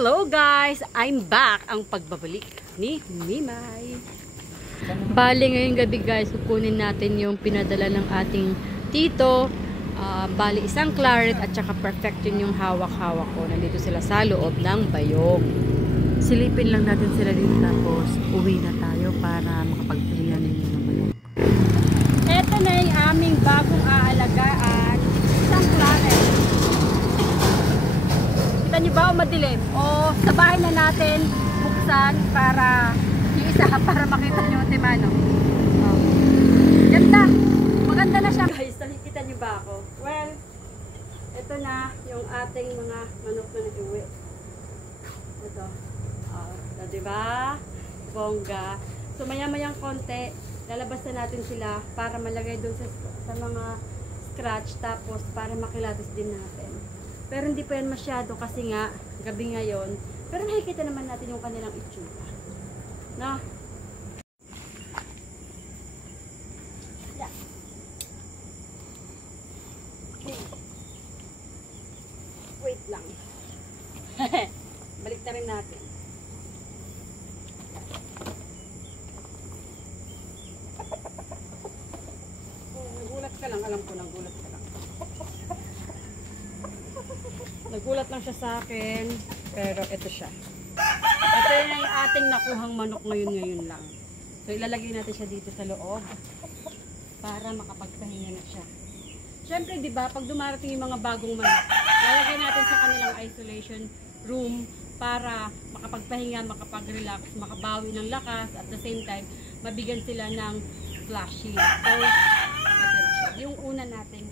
Hello guys! I'm back! Ang pagbabalik ni Mimay. Bali ngayong gabi guys, kukunin natin yung pinadala ng ating tito. Bali isang claret at saka perfect yun yung hawak-hawak ko. Nandito sila sa loob ng bayong. Silipin lang natin sila dito tapos uwi na tayo para makapagpahinga ng mga bayong. Ito na yung aming bagong aalagaan. Isang claret. Kita nyo ba o madilim? O sa bahay na natin buksan para yung isa para makita nyo yung timano. Ganda! Maganda na siya. Guys, nakikita nyo ba ako? Well, ito na yung ating mga manok na nag-uwi. Ito. Diba? Bongga. So maya-mayang konti, lalabas na natin sila para malagay doon sa mga scratch tapos para makilatos din natin. Pero hindi pa yan masyado kasi nga gabi ngayon. Pero nakikita naman natin yung kanilang itsura. No? Yeah. Okay. Wait lang. Balik na rin natin. Nagulat ka lang. Alam ko, nagulat ka lang. Nagulat lang siya sa akin, pero ito siya. Ito yung ating nakuhang manok ngayon lang. So ilalagay natin siya dito sa loob para makapagpahinga na siya. Siyempre, di ba, pag dumarating yung mga bagong manok, lalagay natin sa kanilang isolation room para makapagpahinga, makapag-relax, makabawi ng lakas, at the same time, mabigyan sila ng flashing. So, ito na siya. Yung una nating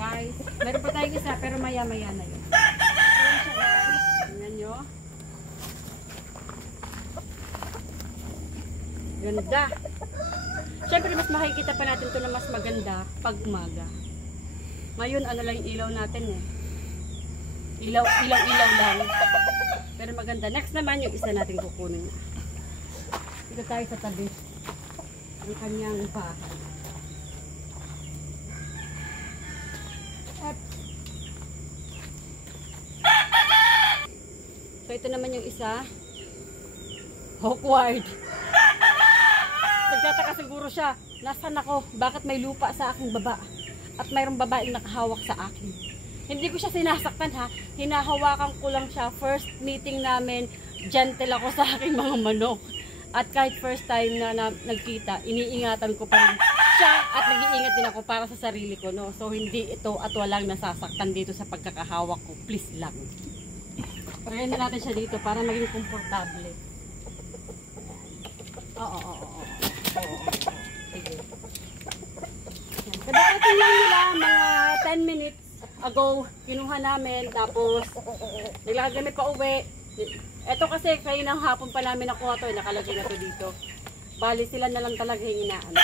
guys, meron pa tayong isa pero maya-maya na yun. Ayan siya guys. Tingnan nyo. Ganda. Siyempre mas makikita pa natin ito na mas maganda pag umaga. Ngayon ano lang yung ilaw natin eh. Ilaw lang. Pero maganda. Next naman yung isa natin kukunin. Dito tayo sa tabi. Ang kanyang bakal. So ito naman yung isa. Awkward. Nagtataka siguro siya. Nasaan ako? Bakit may lupa sa aking baba? At mayroong babaeng nakahawak sa akin. Hindi ko siya sinasaktan ha. Hinahawakan ko lang siya. First meeting namin, gentle ako sa aking mga manok. At kahit first time na nagkita, iniingatan ko pa rin siya at nag-iingat din ako para sa sarili ko. No? So hindi ito at walang nasasaktan dito sa pagkakahawak ko. Please lang. Pagayin na natin siya dito para maging komportable. Oo. Sige. Kadarating lang nila mga 10 minutes ago. Kinuha namin. Tapos, naglagay kami pa uwi. Ito kasi kayo ng hapon pa namin nakuha to. Nakalagay na to dito. Bali sila na lang talaga yung inaano.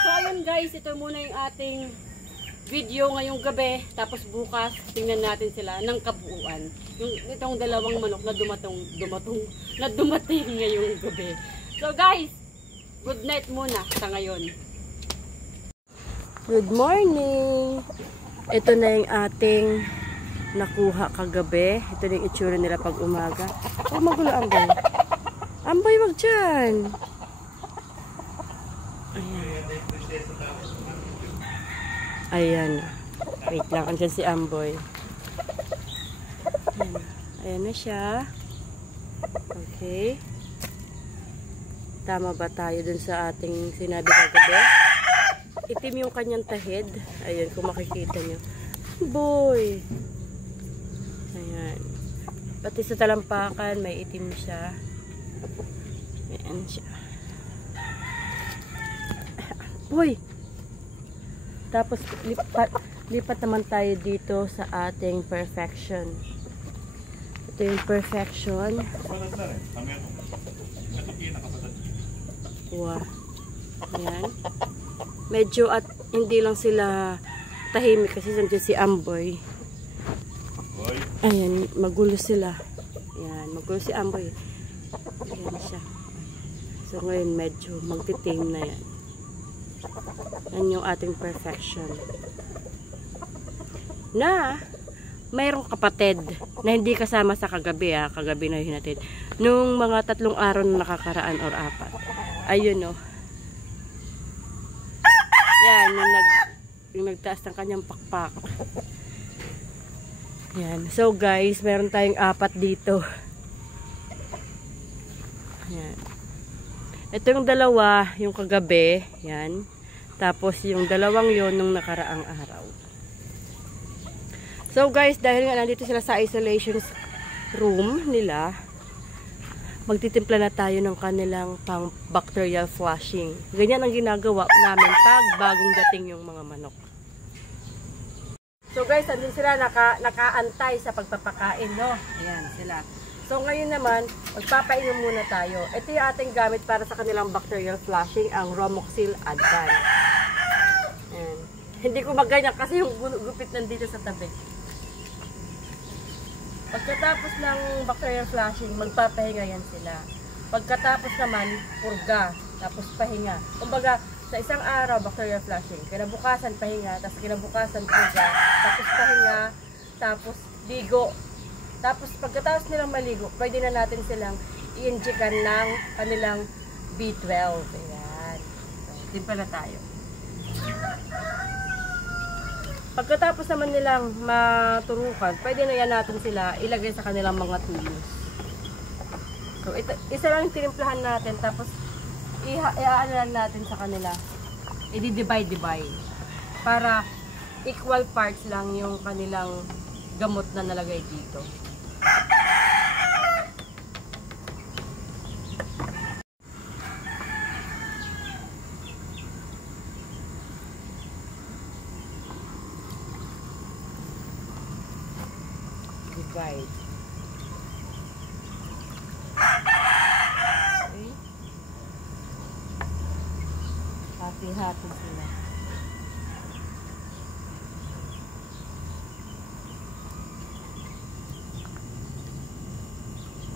So, ayun guys. Ito muna yung ating video ngayong gabi, tapos bukas tingnan natin sila ng kabuuan. Itong dalawang manok na dumating ngayong gabi. So guys, good night muna sa ngayon. Good morning! Ito na yung ating nakuha kagabi. Ito na yung itsura nila pag umaga. Oh, magulo Amboy. Amboy, wag dyan! Ayan. Wait lang. Andyan si Amboy. Ayan na siya. Okay. Tama ba tayo dun sa ating sinabi kagabi? Itim yung kanyang tahid. Ayan, kung makikita nyo. Boy! Ayan. Pati sa talampakan, may itim siya. Ayan siya. Boy! Tapos, lipat naman tayo dito sa ating perfection. Ito yung perfection. Wow. Ayan. Medyo at hindi lang sila tahimik kasi nandiyan si Amboy. Ayan, magulo sila. Ayan, magulo si Amboy. Ayan siya. So, ngayon medyo magti-tame na yan. Yan yung ating perfection. Na, mayroong kapatid na hindi kasama sa kagabi, kagabi na hinatid. Nung mga 3 araw na nakakaraan or 4. Ayun, oh. Yan, yung nagtaas ng kanyang pakpak. Yan. So, guys, meron tayong 4 dito. Yan. Ito yung 2, yung kagabi. Yan. Tapos, yung 2 yon nung nakaraang araw. So guys, dahil nga nandito sila sa isolation room nila, magtitimpla na tayo ng kanilang pang bacterial flushing. Ganyan ang ginagawa namin pag bagong dating yung mga manok. So guys, andun sila nakaantay sa pagpapakain, no? Ayan sila. So ngayon naman, magpapainom muna tayo. Ito yung ating gamit para sa kanilang bacterial flushing, ang Romoxil Advan. Ayan. Hindi ko maganyan kasi yung gupit nandito sa tabi. Pagkatapos ng bacterial flushing, magpapahinga yan sila. Pagkatapos naman, purga, tapos pahinga. Kumbaga, sa isang araw, bacterial flushing. Kinabukasan, pahinga, tapos kinabukasan, purga, tapos pahinga, tapos ligo. Tapos pagkatapos nilang maligo, pwede na natin silang i-injekan ng kanilang B12. Ayan. So, timpla na tayo. Pagkatapos naman nilang maturukan, pwede na yan natin sila ilagay sa kanilang mga tulos. So, isa lang yung tinimplahan natin, tapos i-aano lang natin sa kanila. I-divide. Para equal parts lang yung kanilang gamot na nalagay dito. Divide. Okay. Hati-hati sila.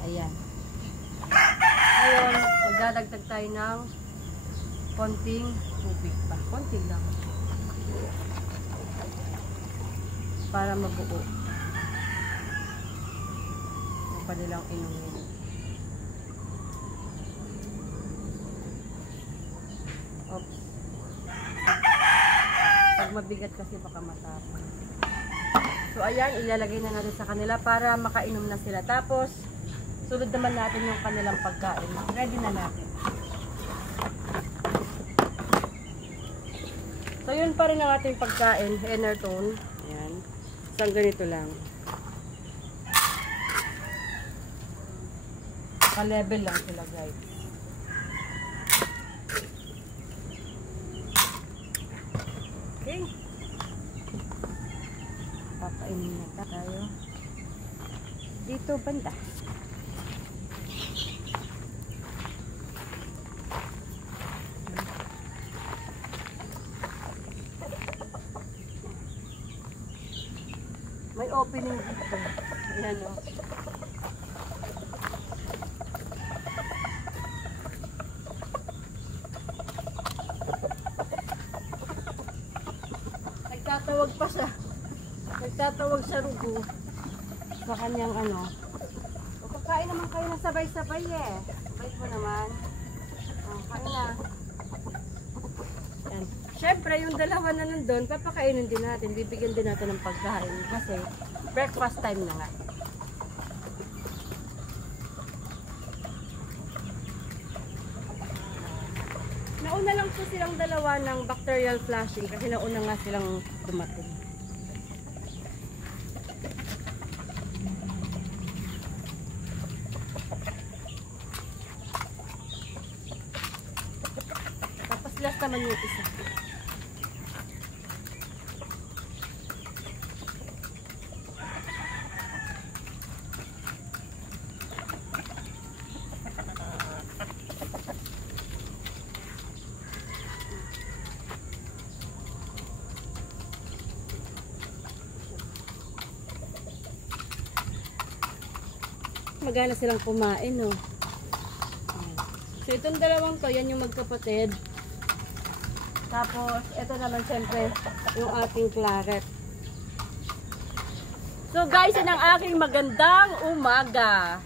Ayan. Ngayon, magdadagdag tayo ng konting tubig pa. Konting lang. Para mabuo. Pa nilang inumin. Oops. Pag mabigat kasi baka matapon. So ayan, ilalagay na natin sa kanila para makainom na sila. Tapos, sunod naman natin yung kanilang pagkain. Ready na natin. So yun pa rin ang ating pagkain. Enertone. Ayan. Isang ganito lang. Level lang sila, guys. Okay. Papainin na tayo. Dito banda. May opening dito. Ayan, o. Nagtatawag pa siya. Nagtatawag siya rugo sa kanyang ano. O, kakain naman kayo ng sabay-sabay eh. Bait mo naman. O, kain na. Yan. Siyempre, yung 2 na nandun, papakainin din natin. Bibigyan din natin ng pagkain. Kasi, breakfast time na nga. Nauna lang po silang 2 ng bacterial flushing kasi nauna nga silang dumating. Tapos last naman yung isa. Magana silang kumain, no? So, itong 2 to, yan yung magkapatid. Tapos, ito naman siyempre, yung ating claret. So guys, yan ang aking magandang umaga.